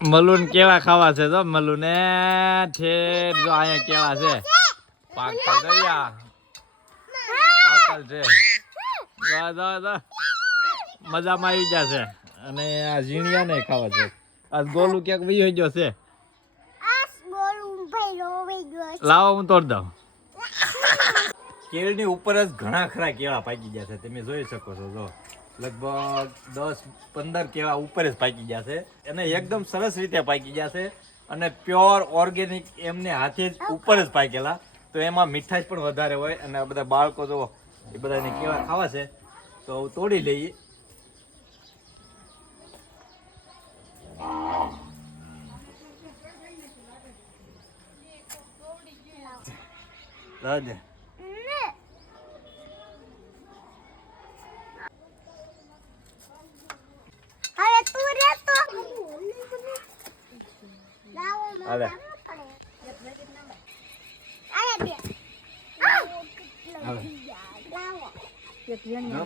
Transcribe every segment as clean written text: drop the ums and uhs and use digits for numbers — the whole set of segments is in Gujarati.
મલુન કેળા ખાવા છે તો મલુન ને ઠેર જો અહીંયા કેળા છે પાકલ દરિયા પાકલ છે મજામાં આવી જશે અને આ ઝીણિયા ને ખાવા છે આ ગોલું ક્યાંક વહી ગયો છે લાવો હું તોડ દઉં કેળની ઉપર જ ઘણા ખરા કેળા પાકી ગયા છે તમે જોઈ શકો છો જો લગભગ 10-15 કેળા ઉપર જ પાકી ગયા છે અને એકદમ સરસ રીતે પાકી ગયા છે અને પ્યોર ઓર્ગેનિક એમને હાથે જ ઉપર જ પાકેલા તો એમાં મીઠાશ પણ વધારે હોય અને આ બધા બાળકો જો એ બધાને કેળા ખાવા છે તો તોડી લઈએ રાજ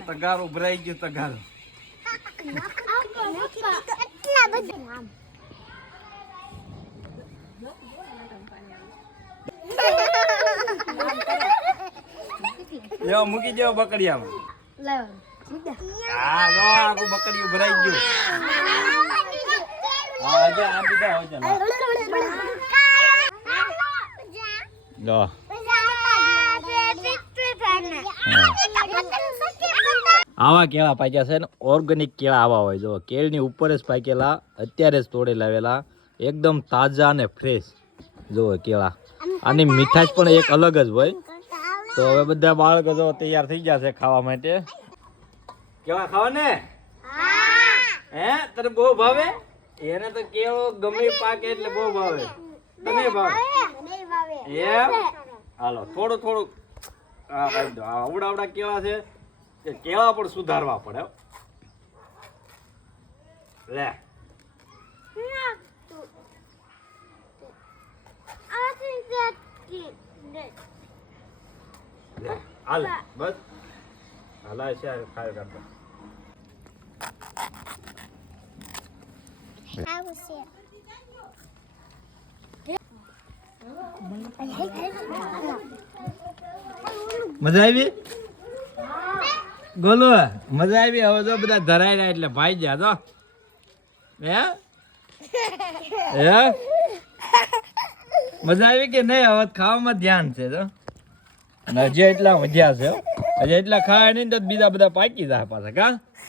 તગાર ઉભરાઈ ગયું તગાર મૂકી દેવો બકડિયામાં હા જો આખું બકડિયું ભરાઈ ગયું હા હજે આ બીજા હજે જો આવા કેળા પાક્યા છે ને ઓર્ગેનિક કેળા આવા હોય જો કેળની ઉપર જ પાકેલા અત્યારે જ તોડી લાવેલા એકદમ તાજા અને ફ્રેશ જો કેળા આની મીઠાશ પણ એક અલગ જ હોય તો હવે બધા બાળકો જો તૈયાર થઈ ગયા છે ખાવા માટે કેવા ખાવા ને હે તને બહુ ભાવે એને તો કેવો ગમે પાકે એટલે બહુ ભાવે તને ભાવે એમ હાલો થોડું થોડું હા ભાઈ દો આવડા કેળા છે કે કેળા પણ સુધારવા પડે લે હાલ બસ હાલા છે ખાય કરતા મજા આવી ગોલો મજા આવી હવે તો બધા ધરાઈ રહ્યા એટલે ભાઈ ગયા તો હે મજા આવી કે નહીં હવે ખાવામાં ધ્યાન છે તો હજી એટલા મજા છે હજી એટલા ખાય નહીં તો બીજા બધા પાકી જાય પાછા કા